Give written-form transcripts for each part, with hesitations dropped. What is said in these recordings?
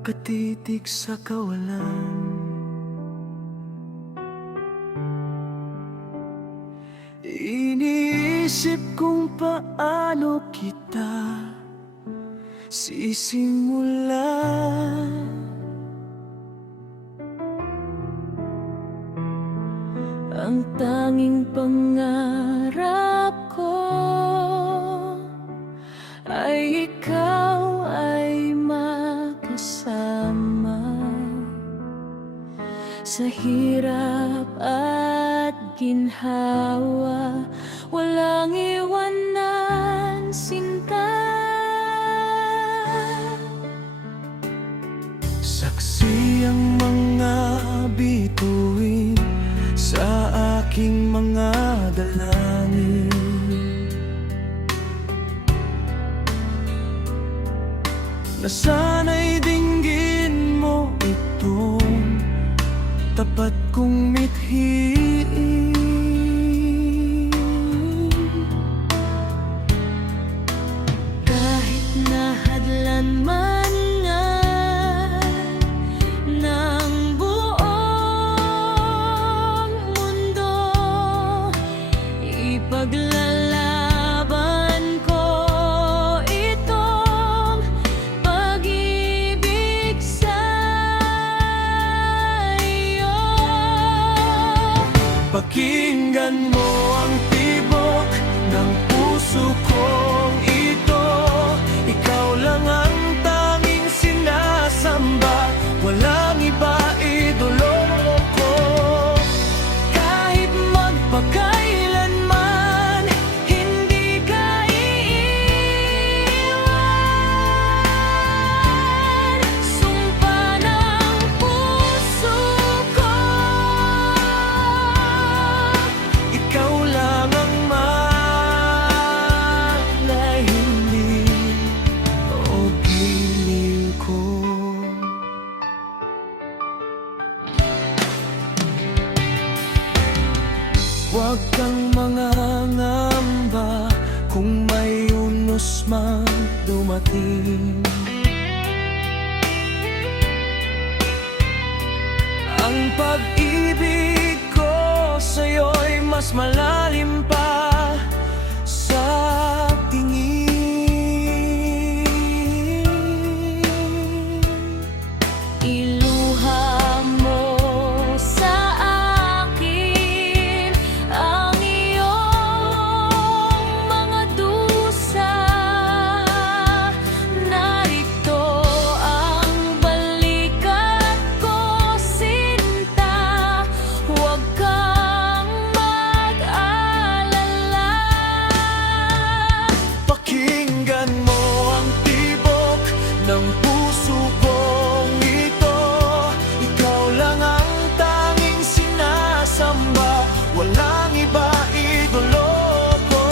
nakatitig sa kawalan. Iniisip kung paano kita sisimulan. Ang tanging pangarap ko ay ikaw ay makasama sa hirap at ginhawa, walang iwanan sinta. Saksi ang mga bituin sa aking mga dalangin. Nasana'y dinggin mo itong tapat kong mithiin. Kahit nahadlan man nga ng buong mundo, ipaglalaban ko itong pag-ibig sa iyo. Pakinggan mo ang tibok ng puso kong ito. Ikaw lang ang tanging sinasamba, walang iba, idolo ko. Kahit magpakailanman, hindi ka iiwan. Sumpa ng puso ko, ikaw lang ang mahal, hindi o giliw ko. Huwag kang mangangamba kung may unos man dumating. Ang pag-ibig ko sa'yo'y mas malalim pa sa tingin. Iluha mo sa akin ang iyong mga dusa. Narito ang balikat ko, sinta. Huwag kang mag-alala. Pakinggan mo ang tibok ng puso kong ito. Ikaw lang ang tanging sinasamba, walang iba, idolo ko.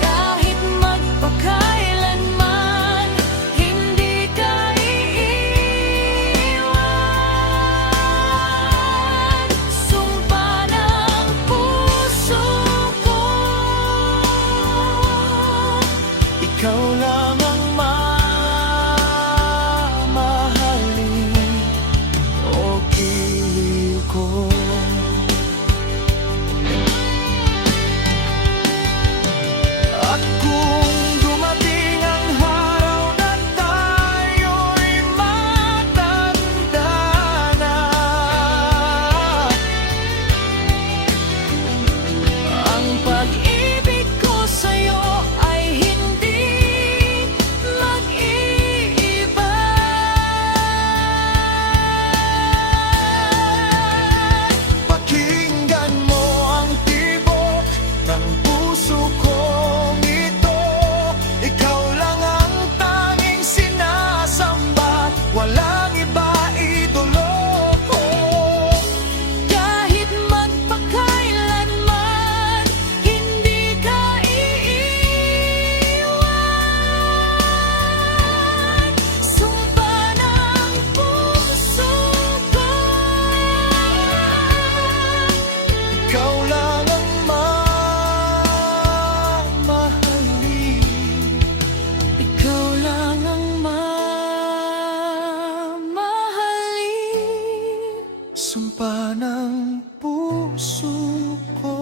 Kahit magpakailanman, hindi ka iiwan. Sumpa ng puso ko, ikaw lang ang mamahalin o giliw ko. At kung dumating ang araw na tayo'y matanda na, ang pag-ibig ko sa'yo ay hindi ang puso ko.